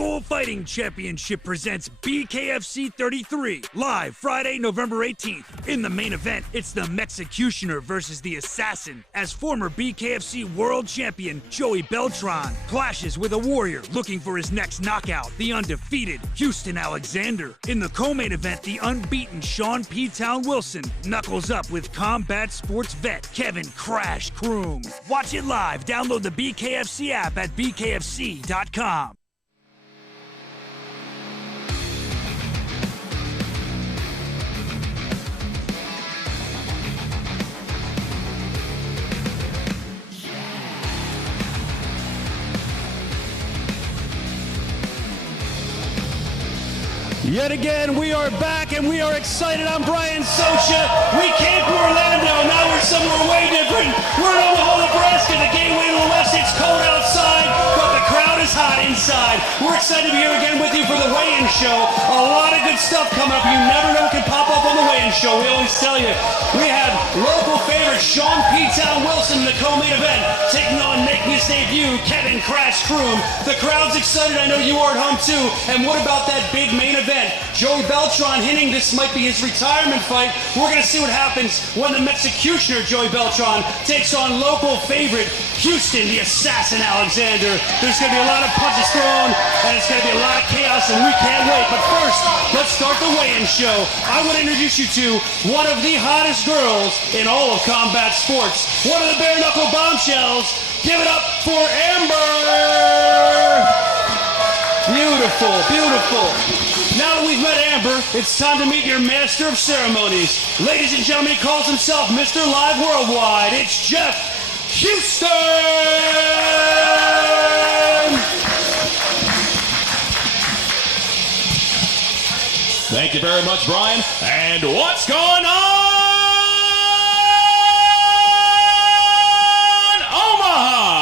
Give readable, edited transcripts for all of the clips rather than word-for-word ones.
School Fighting Championship presents BKFC 33, live Friday, November 18th. In the main event, it's the Mexicutioner versus the Assassin, as former BKFC World Champion Joey Beltran clashes with a warrior looking for his next knockout, the undefeated Houston Alexander. In the co-main event, the unbeaten Sean P-Town Wilson knuckles up with combat sports vet Kevin Crash Croom. Watch it live. Download the BKFC app at bkfc.com. Yet again, we are back and we are excited. I'm Brian Socha. We came from Orlando, now we're somewhere way different. We're in Omaha, Nebraska, the gateway to the West. It's cold outside, but the crowd is hot inside. We're excited to be here again with you for the weigh-in show. A lot of good stuff coming up. You never know what can pop up on the weigh-in show. We always tell you. We have local favorite Sean P-Town Wilson in the co-main event, taking on making his debut, Kevin Crash Croom. The crowd's excited. I know you are at home too. And what about that big main event? Joey Beltran hinting this might be his retirement fight. We're going to see what happens when the Mexicutioner Joey Beltran takes on local favorite Houston, the Assassin Alexander. There's going to be a lot of punches thrown, and it's going to be a lot of chaos, and we can't wait. But first, let's start the weigh-in show. I want to introduce you to one of the hottest girls in all of combat sports. One of the bare-knuckle bombshells. Give it up for Amber! Beautiful, beautiful. Now that we've met Amber, it's time to meet your master of ceremonies. Ladies and gentlemen, he calls himself Mr. Live Worldwide. It's Jeff Houston! Thank you very much, Brian. And what's going on, Omaha?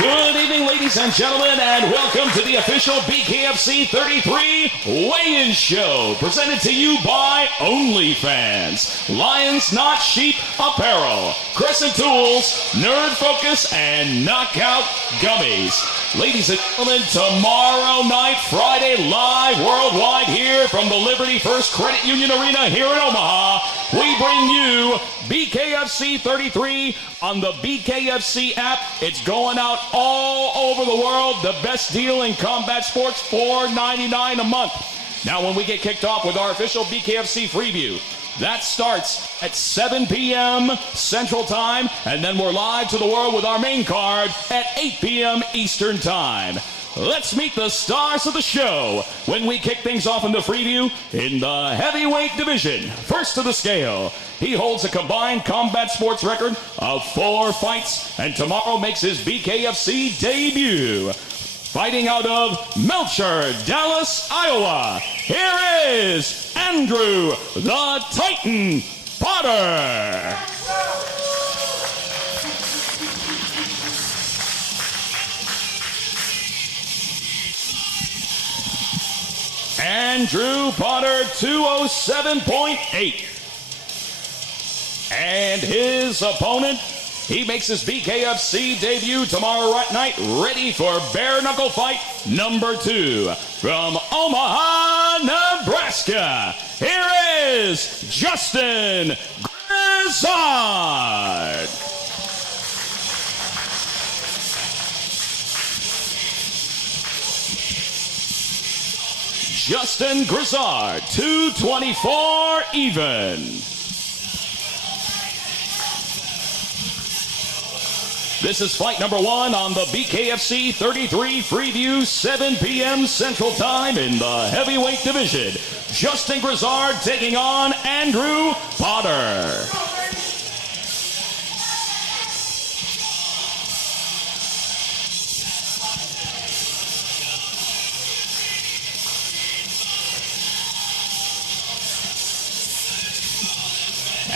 Good evening, ladies and gentlemen, and welcome to the official BKFC 33 weigh-in show, presented to you by OnlyFans, Lions Not Sheep Apparel, Crescent Tools, Nerd Focus, and Knockout Gummies. Ladies and gentlemen, tomorrow night, Friday, live worldwide here from the Liberty First Credit Union Arena here in Omaha, we bring you BKFC 33 on the BKFC app. It's going out all over the world. The best deal in combat sports, $4.99 a month. Now, when we get kicked off with our official BKFC Freeview, that starts at 7 p.m. Central Time, and then we're live to the world with our main card at 8 p.m. Eastern Time. Let's meet the stars of the show when we kick things off in the Freeview in the heavyweight division. First to the scale, he holds a combined combat sports record of 4 fights, and tomorrow makes his BKFC debut. Fighting out of Melcher, Dallas, Iowa, here is Andrew the Titan Potter. Andrew Potter, 207.8. And his opponent, he makes his BKFC debut tomorrow night, ready for bare knuckle fight number 2. From Omaha, Nebraska, here is Justin Grizzard. Justin Grizzard, 224 even. This is fight number 1 on the BKFC 33 Freeview, 7 p.m. Central Time in the heavyweight division. Justin Grizzard taking on Andrew Potter.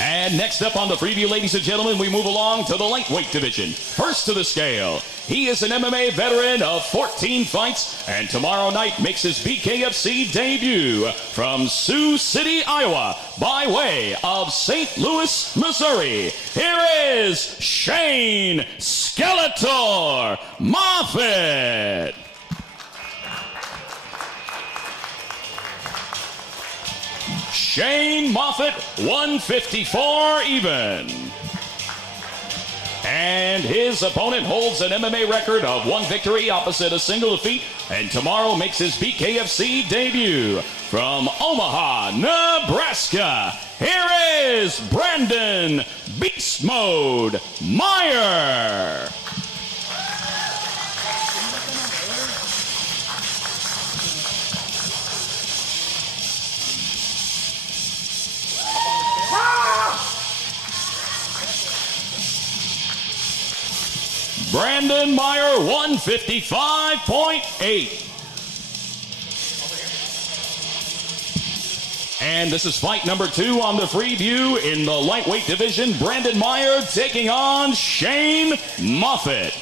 And next up on the preview, ladies and gentlemen, we move along to the lightweight division. First to the scale, He is an MMA veteran of 14 fights, and tomorrow night makes his BKFC debut from Sioux City, Iowa, by way of St. Louis, Missouri. Here is Shaine Skeletor Moffitt. Shaine Moffitt, 154 even. And his opponent holds an MMA record of 1 victory opposite a single defeat, and tomorrow makes his BKFC debut from Omaha, Nebraska. Here is Brandon Beast Mode Meyer. Brandon Meyer, 155.8. And this is fight number 2 on the preview in the lightweight division. Brandon Meyer taking on Shaine Moffitt.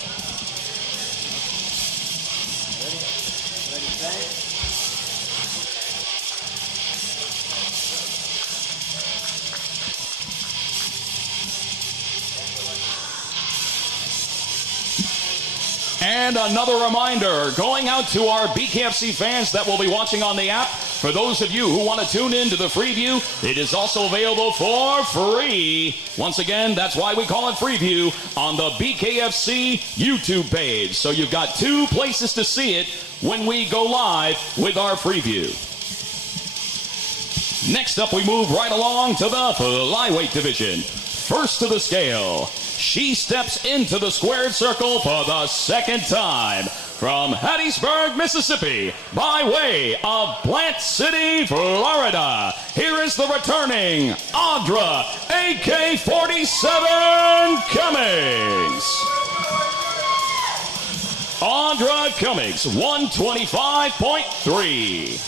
And another reminder going out to our BKFC fans that will be watching on the app. For those of you who want to tune in to the Freeview, it is also available for free. Once again, that's why we call it Freeview on the BKFC YouTube page. So you've got 2 places to see it when we go live with our Freeview. Next up, we move right along to the flyweight division. First to the scale. She steps into the squared circle for the 2nd time from Hattiesburg, Mississippi, by way of Plant City, Florida. Here is the returning Audra, AK-47 Cummins. Audra Cummins, 125.3.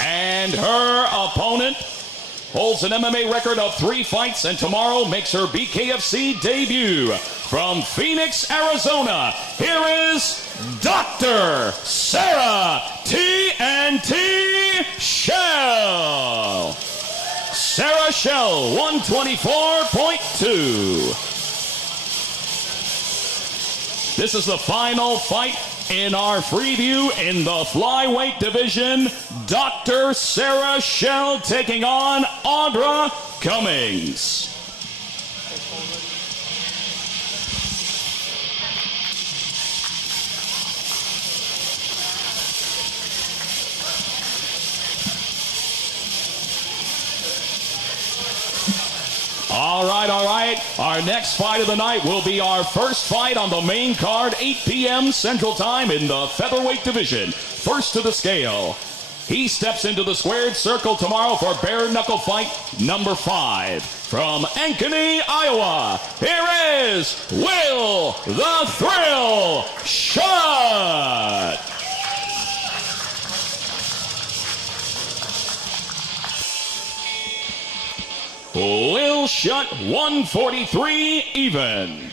And her opponent holds an MMA record of 3 fights, and tomorrow makes her BKFC debut from Phoenix, Arizona. Here is Dr. Sara TNT Shell. Sara Shell, 124.2. This is the final fight in our preview in the flyweight division. Dr. Sara Shell taking on Audra Cummins. All right. Our next fight of the night will be our first fight on the main card, 8 p.m. Central Time in the featherweight division. First to the scale. He steps into the squared circle tomorrow for bare knuckle fight number 5. From Ankeny, Iowa, here is Will the Thrill Shutt. Will Shutt, 143 even.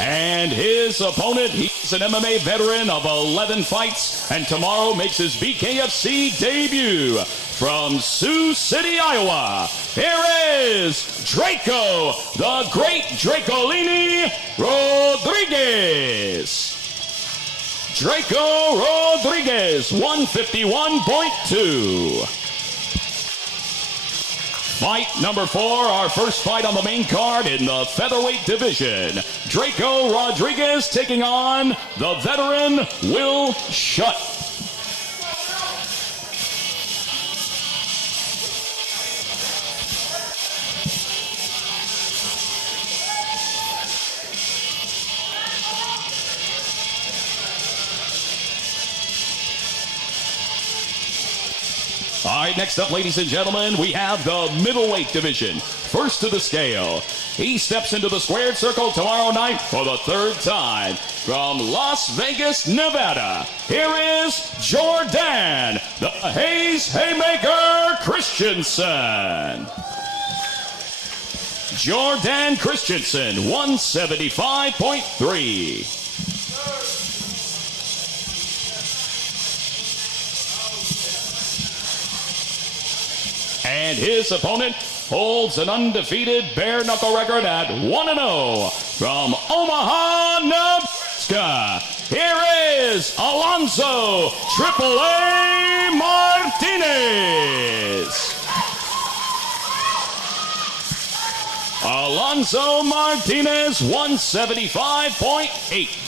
And his opponent, he's an MMA veteran of 11 fights, and tomorrow makes his BKFC debut from Sioux City, Iowa. Here is Drako, the great Dracolini Rodriguez. Drako Rodriguez, 151.2. Fight number 4, our first fight on the main card in the featherweight division. Drako Rodriguez taking on the veteran Will Shutt. right, next up, ladies and gentlemen, we have the middleweight division. First to the scale, he steps into the squared circle tomorrow night for the third time. From Las Vegas, Nevada, here is Jordan, the Hayes Haymaker Christensen. Jordan Christensen, 175.3. And his opponent holds an undefeated bare knuckle record at 1-0 from Omaha, Nebraska. Here is Alonzo AAA Martinez. Alonzo Martinez, 175.8.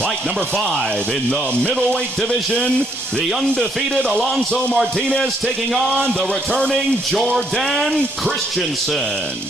Fight number 5 in the middleweight division, the undefeated Alonzo Martinez taking on the returning Jordan Christensen.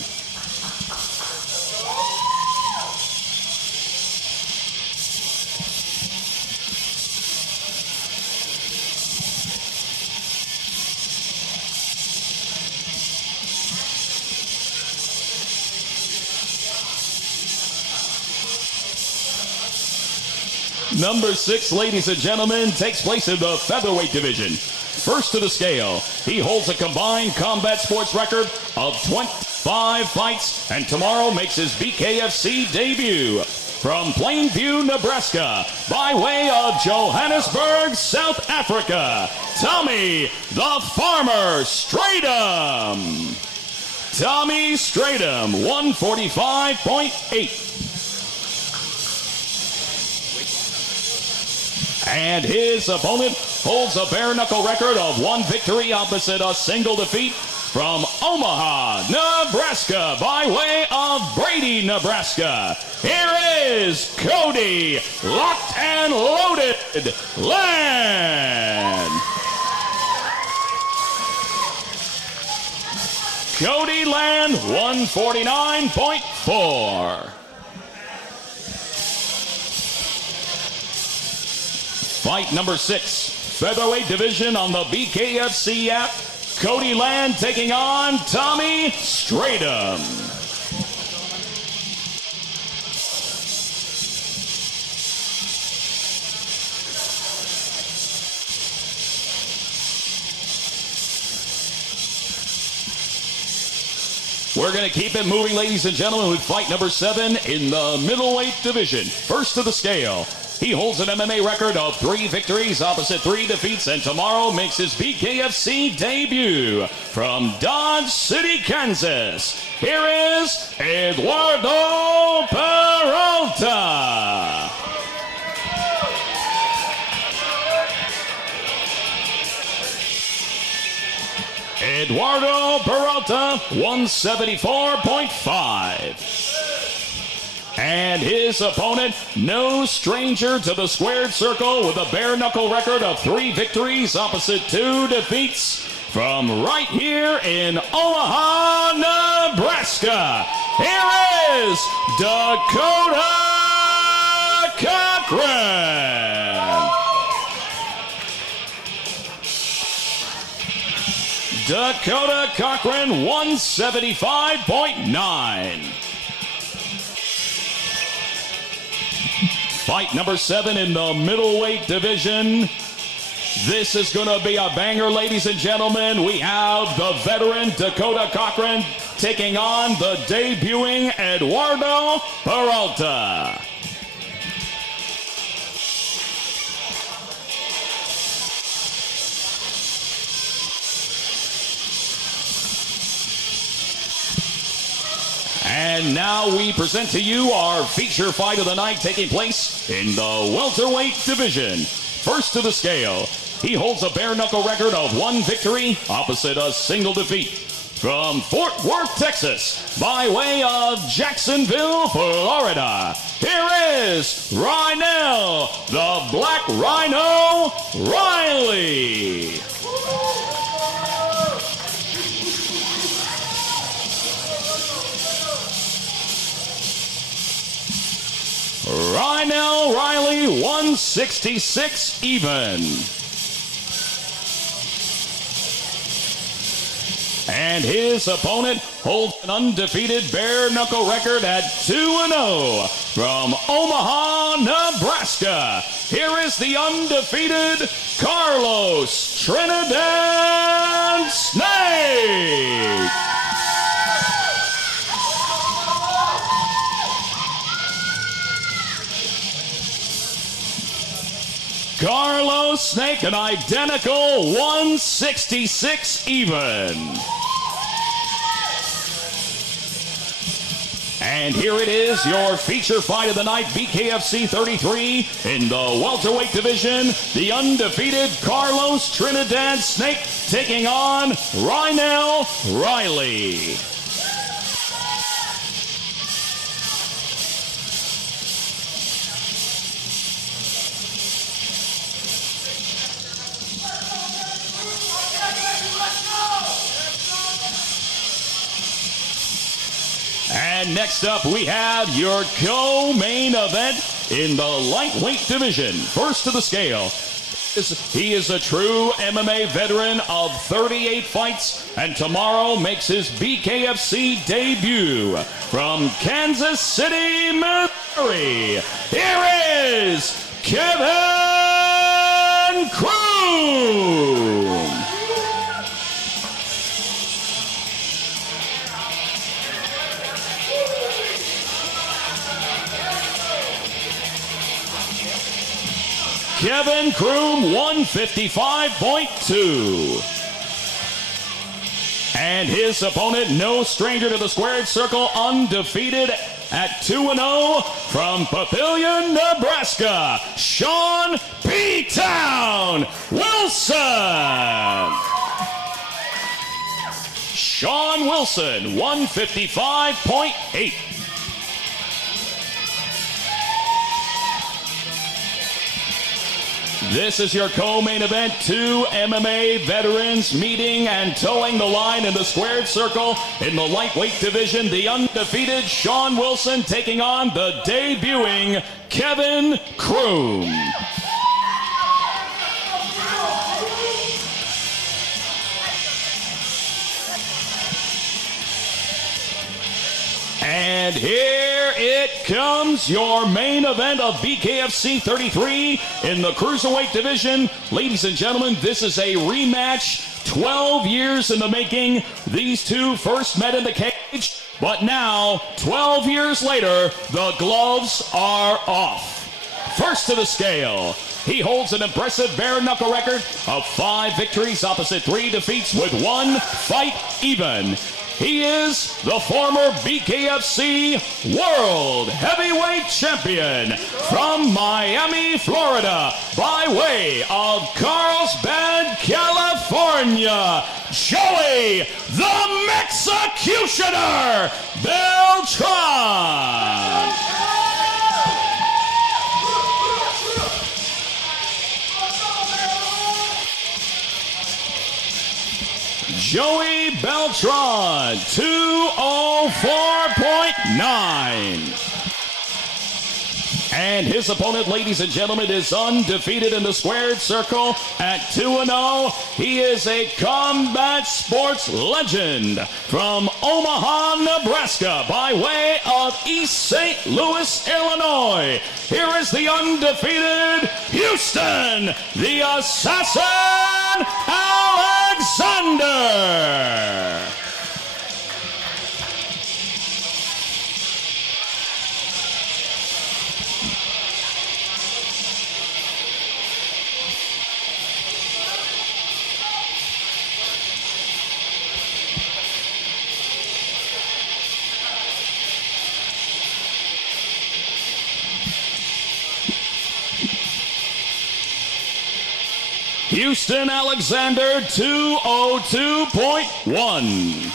Number 6, ladies and gentlemen, takes place in the featherweight division. First to the scale, he holds a combined combat sports record of 25 fights and tomorrow makes his BKFC debut. From Plainview, Nebraska, by way of Johannesburg, South Africa, Tommy the Farmer Strydom. Tommy Strydom, 145.8. And his opponent holds a bare knuckle record of 1 victory opposite a single defeat from Omaha, Nebraska, by way of Brady, Nebraska. Here is Cody, locked and loaded, Land. Cody Land, 149.4. Fight number 6, featherweight division on the BKFC app. Cody Land taking on Tommy Strydom. We're going to keep it moving, ladies and gentlemen, with fight number 7 in the middleweight division. First to the scale, he holds an MMA record of 3 victories opposite 3 defeats and tomorrow makes his BKFC debut. From Dodge City, Kansas, here is Eduardo Peralta. Eduardo Peralta, 174.5. And his opponent, no stranger to the squared circle with a bare knuckle record of 3 victories opposite 2 defeats. From right here in Omaha, Nebraska, here is Dakota Cochrane. Dakota Cochrane, 175.9. Fight number 7 in the middleweight division. This is going to be a banger, ladies and gentlemen. We have the veteran Dakota Cochrane taking on the debuting Eduardo Peralta. And now we present to you our feature fight of the night taking place in the welterweight division. First to the scale, he holds a bare knuckle record of 1 victory opposite a single defeat. From Fort Worth, Texas, by way of Jacksonville, Florida, here is Rynell, the Black Rhino Riley. Rynell Riley, 175.9. 166 even. And his opponent holds an undefeated bare-knuckle record at 2-0 from Omaha, Nebraska. Here is the undefeated Carlos Trinidad Snake. Carlos Snake, an identical 166 even. And here it is, your feature fight of the night, BKFC 33 in the welterweight division. The undefeated Carlos Trinidad Snake taking on Rynell Riley. And next up, we have your co-main event in the lightweight division. First to the scale, he is a true MMA veteran of 38 fights, and tomorrow makes his BKFC debut from Kansas City, Missouri. Here is Kevin Croom. Kevin Croom, 155.2. And his opponent, no stranger to the squared circle, undefeated at 2-0 from Papillion, Nebraska, Sean P-Town Wilson. Sean Wilson, 155.8. This is your co-main event. Two MMA veterans meeting and towing the line in the squared circle in the lightweight division. The undefeated Sean Wilson taking on the debuting Kevin Croom. And here it comes, your main event of BKFC 33 in the cruiserweight division. Ladies and gentlemen, this is a rematch, 12 years in the making. These two first met in the cage, but now, 12 years later, the gloves are off. First to the scale, he holds an impressive bare-knuckle record of 5 victories opposite 3 defeats with 1 fight even. He is the former BKFC World Heavyweight Champion from Miami, Florida, by way of Carlsbad, California, Joey the Executioner Beltran. Joey Beltran, 204.9. And his opponent, ladies and gentlemen, is undefeated in the squared circle at 2-0. He is a combat sports legend from Omaha, Nebraska, by way of East St. Louis, Illinois. Here is the undefeated Houston, the Assassin, Alexander. Houston Alexander, 202.1.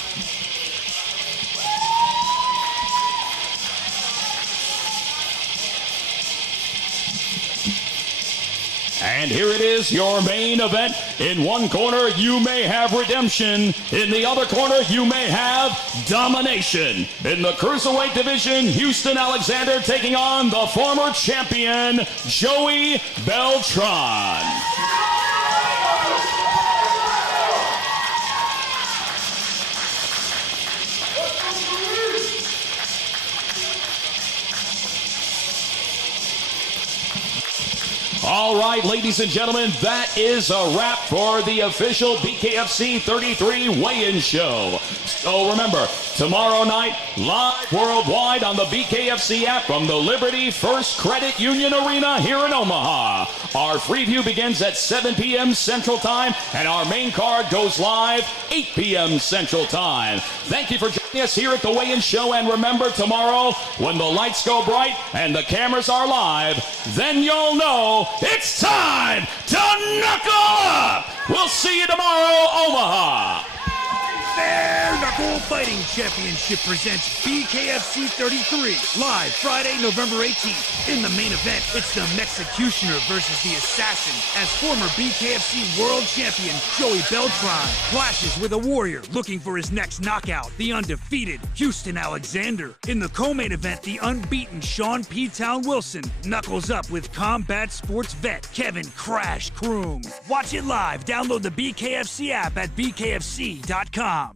And here it is, your main event. In one corner, you may have redemption. In the other corner, you may have domination. In the cruiserweight division, Houston Alexander taking on the former champion, Joey Beltran. All right, ladies and gentlemen, that is a wrap for the official BKFC 33 weigh-in show. So remember, tomorrow night, live worldwide on the BKFC app from the Liberty First Credit Union Arena here in Omaha. Our preview begins at 7 p.m. Central Time, and our main card goes live 8 p.m. Central Time. Thank you for joining us here at the weigh-in show, and remember, tomorrow, when the lights go bright and the cameras are live, then you'll know it's time to knuckle up! We'll see you tomorrow, Omaha! Bare Knuckle Fighting Championship presents BKFC 33, live Friday, November 18th. In the main event, it's the Mexicutioner versus the Assassin, as former BKFC World Champion Joey Beltran clashes with a warrior looking for his next knockout, the undefeated Houston Alexander. In the co-main event, the unbeaten Sean P-Town Wilson knuckles up with combat sports vet Kevin Croom. Watch it live. Download the BKFC app at bkfc.com.